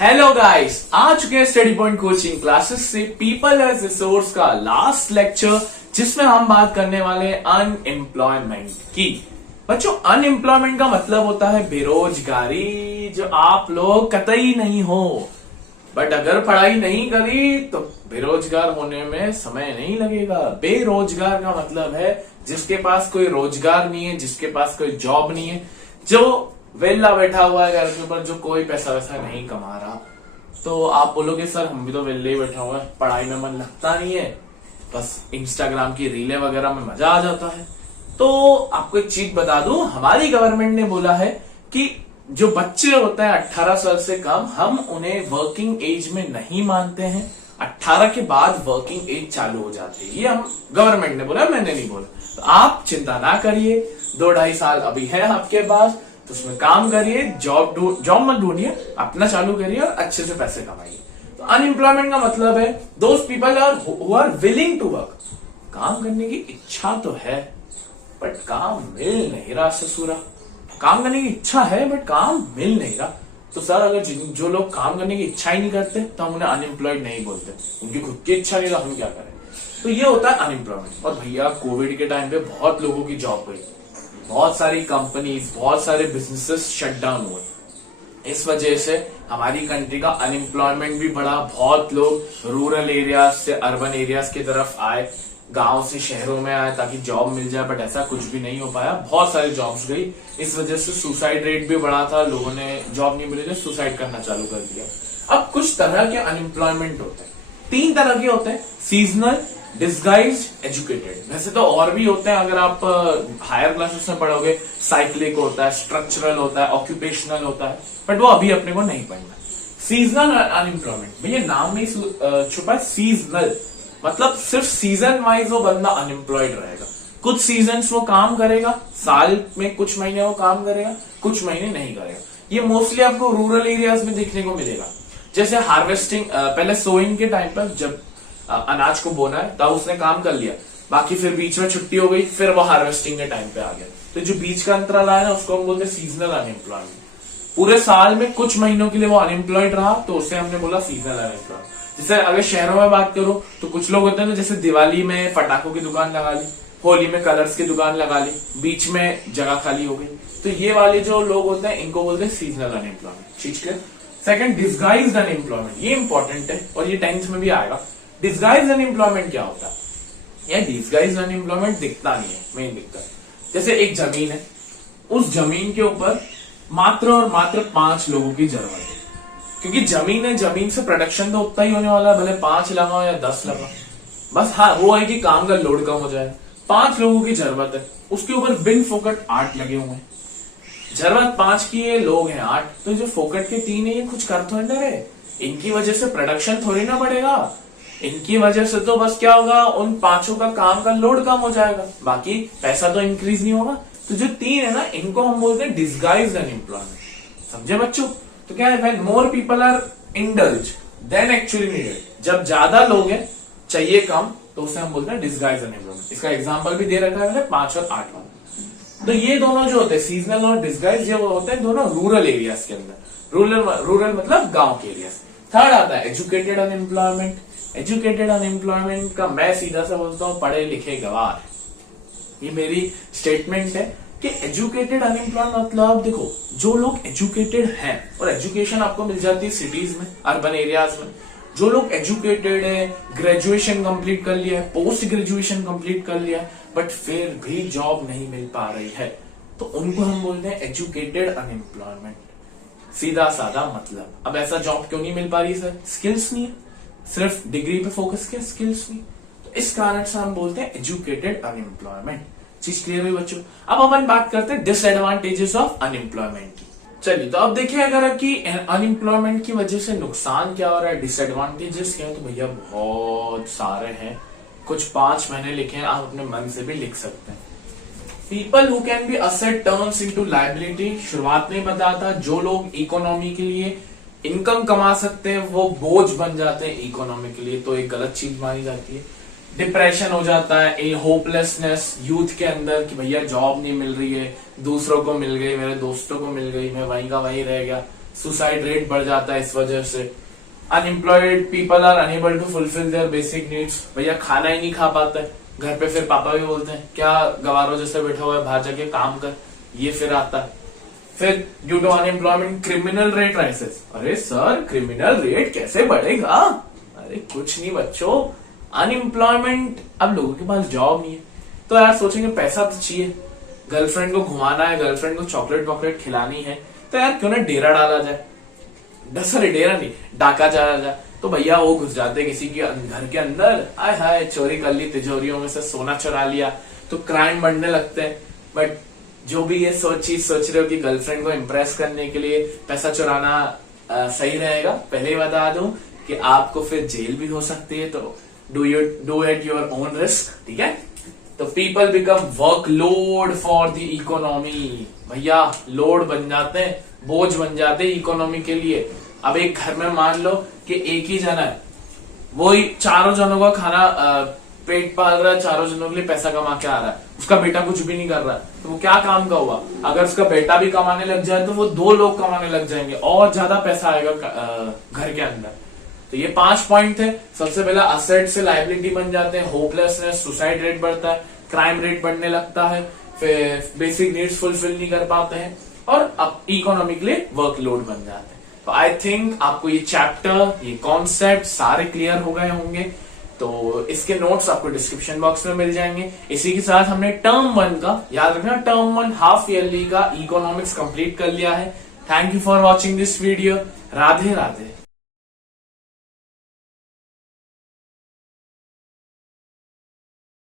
Hello guys, आ चुके हैं study point coaching classes से पीपल एज रिसोर्स का लास्ट लेक्चर, जिसमें हम बात करने वाले हैं अनएम्प्लॉयमेंट की। बच्चों, अनएम्प्लॉयमेंट का मतलब होता है बेरोजगारी, जो आप लोग कतई नहीं हो। बट अगर पढ़ाई नहीं करी तो बेरोजगार होने में समय नहीं लगेगा। बेरोजगार का मतलब है जिसके पास कोई रोजगार नहीं है, जिसके पास कोई जॉब नहीं है, जो वेला बैठा हुआ है घर के ऊपर, जो कोई पैसा वैसा नहीं कमा रहा। तो आप बोलोगे सर हम भी तो वेले ही बैठा हुआ है, पढ़ाई में मन लगता नहीं है, बस इंस्टाग्राम की रीलें वगैरह में मजा आ जाता है। तो आपको एक चीज बता दूं, हमारी गवर्नमेंट ने बोला है कि जो बच्चे होते हैं 18 साल से कम, हम उन्हें वर्किंग एज में नहीं मानते हैं। 18 के बाद वर्किंग एज चालू हो जाती है, ये हम गवर्नमेंट ने बोला, मैंने नहीं बोला। तो आप चिंता ना करिए, 2-2.5 साल अभी है आपके पास, तो उसमें काम करिए, जॉब मत ढूंढिए, अपना चालू करिए और अच्छे से पैसे कमाइए। तो अनएम्प्लॉयमेंट का मतलब है those people who are willing to work. काम करने की इच्छा तो है बट काम मिल नहीं रहा। ससुरा, काम करने की इच्छा है बट काम मिल नहीं रहा। तो सर अगर जो लोग काम करने की इच्छा ही नहीं करते तो हम उन्हें अनएम्प्लॉयड नहीं बोलते, उनकी खुद की इच्छा नहीं, तो हम क्या करें। तो ये होता है अनएम्प्लॉयमेंट। और भैया कोविड के टाइम पे बहुत लोगों की जॉब गई, बहुत सारी कंपनीज, बहुत सारे बिजनेसेस शट डाउन हुए। इस वजह से हमारी कंट्री का अनएम्प्लॉयमेंट भी बढ़ा। बहुत लोग रूरल एरियाज से अर्बन एरियाज की तरफ आए, गांव से शहरों में आए ताकि जॉब मिल जाए, बट ऐसा कुछ भी नहीं हो पाया। बहुत सारी जॉब्स गई, इस वजह से सुसाइड रेट भी बढ़ा था। लोगों ने जॉब नहीं मिली तो सुसाइड करना चालू कर दिया। अब कुछ तरह के अनएम्प्लॉयमेंट होते हैं, 3 तरह के होते हैं: सीजनल, डिस्गाइज्ड, एजुकेटेड। वैसे तो और भी होते हैं, अगर आप हायर क्लासेस में पढ़ोगे, साइक्लिक होता है, स्ट्रक्चरल होता है, ऑक्यूपेशनल होता है, बट वो अभी अपने को नहीं पढ़ना। सीजनल अनएम्प्लॉयमेंट, भैया नाम में छुपा है सीजनल, मतलब सिर्फ सीजन वाइज वो बंदा अनएम्प्लॉयड रहेगा। कुछ सीजन वो काम करेगा, साल में कुछ महीने वो काम करेगा, कुछ महीने नहीं करेगा। ये मोस्टली आपको रूरल एरियाज में देखने को मिलेगा। जैसे हार्वेस्टिंग, पहले सोइंग के टाइम पर जब अनाज को बोना है तब उसने काम कर लिया, बाकी फिर बीच में छुट्टी हो गई, फिर वो हार्वेस्टिंग के टाइम पे आ गया। तो जो बीच का अंतराल आया ना, उसको हम बोलते हैं सीजनल अनएम्प्लॉयमेंट। पूरे साल में कुछ महीनों के लिए वो अनएम्प्लॉयड रहा, तो उसे हमने बोला सीजनल अनएम्प्लॉयमेंट। जैसे अगर शहरों में बात करो तो कुछ लोग होते हैं ना, जैसे दिवाली में पटाखों की दुकान लगा ली, होली में कलर्स की दुकान लगा ली, बीच में जगह खाली हो गई, तो ये वाले जो लोग होते हैं इनको बोलते हैं सीजनल अनएम्प्लॉयमेंट। ठीक है। सेकंड, डिस्गाइज्ड अनएम्प्लॉयमेंट, ये इंपॉर्टेंट है और ये 10th में भी आएगा। डिस्गाइज्ड अनएम्प्लॉयमेंट क्या होता है? या डिस्गाइज्ड अनएम्प्लॉयमेंट दिखता नहीं है, मेन दिक्कत। जैसे एक जमीन है, उस जमीन के ऊपर मात्र और मात्र 5 लोगों की जरूरत है, क्योंकि जमीन है, जमीन से प्रोडक्शन तो उतना ही होने वाला है, भले 5 लगाओ या 10 लगाओ, बस हाँ वो है कि काम का लोड कम हो जाए। 5 लोगों की जरूरत है, उसके ऊपर बिन फोकट 8 लगे हुए हैं। जरूरत 5 की है, लोग हैं 8, तो जो फोकट के 3 है ये कुछ कर थोड़ी ना रहे, इनकी वजह से प्रोडक्शन थोड़ी ना बढ़ेगा, इनकी वजह से तो बस क्या होगा, उन 5 का काम का लोड कम हो जाएगा, बाकी पैसा तो इंक्रीज नहीं होगा। तो जो 3 है ना, इनको हम बोलते हैं डिस्गाइज्ड अनएम्प्लॉयमेंट। समझे बच्चों? तो क्या है, when more people are indulge than actually needed, जब ज्यादा लोग हैं चाहिए कम, तो उसे हम बोलते हैं डिस्गाइज्ड अनएम्प्लॉयमेंट। इसका एग्जांपल भी दे रखा है 5 और 8 वाला। तो ये दोनों जो होते हैं सीजनल और डिस्गाइज, ये वो होते हैं दोनों रूरल एरियाज के अंदर। रूरल मतलब गांव के एरिया। थर्ड आता है एजुकेटेड अनएम्प्लॉयमेंट। एजुकेटेड अनएम्प्लॉयमेंट का मैं सीधा सा बोलता हूँ पढ़े लिखे गवार। ये मेरी स्टेटमेंट है कि एजुकेटेड अनएम्प्लॉयड मतलब, देखो जो लोग एजुकेटेड हैं, और एजुकेशन आपको मिल जाती है सिटीज में, अर्बन एरियाज में। जो लोग एजुकेटेड है, ग्रेजुएशन कंप्लीट कर लिया है, पोस्ट ग्रेजुएशन कंप्लीट कर लिया है, बट फिर भी जॉब नहीं मिल पा रही है, तो उनको हम बोलते हैं एजुकेटेड अनएम्प्लॉयमेंट। सीधा साधा मतलब। अब ऐसा जॉब क्यों नहीं मिल पा रही सर? स्किल्स नहीं है, सिर्फ डिग्री पे फोकस किया, स्किल्स नहीं, तो इस कारण से हम बोलते हैं एजुकेटेड अनएम्प्लॉयमेंट। चीज क्लियर हुई बच्चों? अब अपन बात करते हैं डिसएडवांटेजेस ऑफ अनएम्प्लॉयमेंट की। चलिए, तो अब देखिए अगर कि अनएम्प्लॉयमेंट की वजह से नुकसान क्या हो रहा है, डिसएडवांटेजेस क्या है, तो भैया बहुत सारे हैं। कुछ 5 मैंने लिखे हैं, आप अपने मन से भी लिख सकते हैं। People who can be asset turns into liability. शुरुआत में बताता, जो लोग इकोनॉमी के लिए इनकम कमा सकते हैं वो बोझ बन जाते हैं इकोनॉमी के लिए, तो एक गलत चीज मानी जाती है। डिप्रेशन हो जाता है, ए होपलेसनेस यूथ के अंदर कि भैया जॉब नहीं मिल रही है, दूसरों को मिल गई, मेरे दोस्तों को मिल गई, मैं वहीं का वहीं रह गया, सुसाइड रेट बढ़ जाता है इस वजह से। Unemployed people are unable to fulfil their basic needs, भैया खाना ही नहीं खा पाता है घर पे, फिर पापा भी बोलते हैं क्या गवारों जैसे बैठा हुआ है, बाहर जाके काम कर, ये फिर आता है। फिर due to unemployment criminal rate rises. अरे सर क्रिमिनल रेट कैसे बढ़ेगा? अरे कुछ नहीं बच्चों, अनएम्प्लॉयमेंट, अब लोगों के पास जॉब नहीं है तो यार सोचेंगे पैसा तो चाहिए, गर्लफ्रेंड को घुमाना है, गर्लफ्रेंड को चॉकलेट वॉकलेट खिलानी है, तो यार क्यों ना डेरा डाला जाए, सॉरी डेरा नहीं, डाका डाला जाए। तो भैया वो घुस जाते किसी के घर के अंदर, आय हाय चोरी कर ली, तिजोरियों में से सोना चुरा लिया, तो क्राइम बढ़ने लगते हैं। बट जो भी ये चीज सोच रहे हो कि गर्लफ्रेंड को इम्प्रेस करने के लिए पैसा चुराना सही रहेगा, पहले ही बता दूं कि आपको फिर जेल भी हो सकती है, तो do at your own risk, ठीक है। तो people become workload for the economy, भैया लोड बन जाते हैं, बोझ बन जाते हैं इकोनॉमी के लिए। अब एक घर में मान लो कि एक ही जना है, वो ही चारों जनों का खाना पेट पाल रहा है, चारों जनों के लिए पैसा कमा के आ रहा है, उसका बेटा कुछ भी नहीं कर रहा है, तो वो क्या काम का हुआ? अगर उसका बेटा भी कमाने लग जाए तो वो 2 लोग कमाने लग जाएंगे और ज्यादा पैसा आएगा घर के अंदर। तो ये 5 पॉइंट थे। सबसे पहला असेट से लायबिलिटी बन जाते हैं, होपलेसनेस, सुसाइड रेट बढ़ता है, क्राइम रेट बढ़ने लगता है, फिर बेसिक नीड्स फुलफिल नहीं कर पाते हैं, और अब इकोनॉमिकली वर्कलोड बन जाते हैं। तो आई थिंक आपको ये चैप्टर, ये कॉन्सेप्ट सारे क्लियर हो गए होंगे। तो इसके नोट्स आपको डिस्क्रिप्शन बॉक्स में मिल जाएंगे। इसी के साथ हमने टर्म 1 का, याद रखना टर्म 1 हाफ ईयरली का इकोनॉमिक्स कंप्लीट कर लिया है। Thank you for watching this video. Radhe Radhe.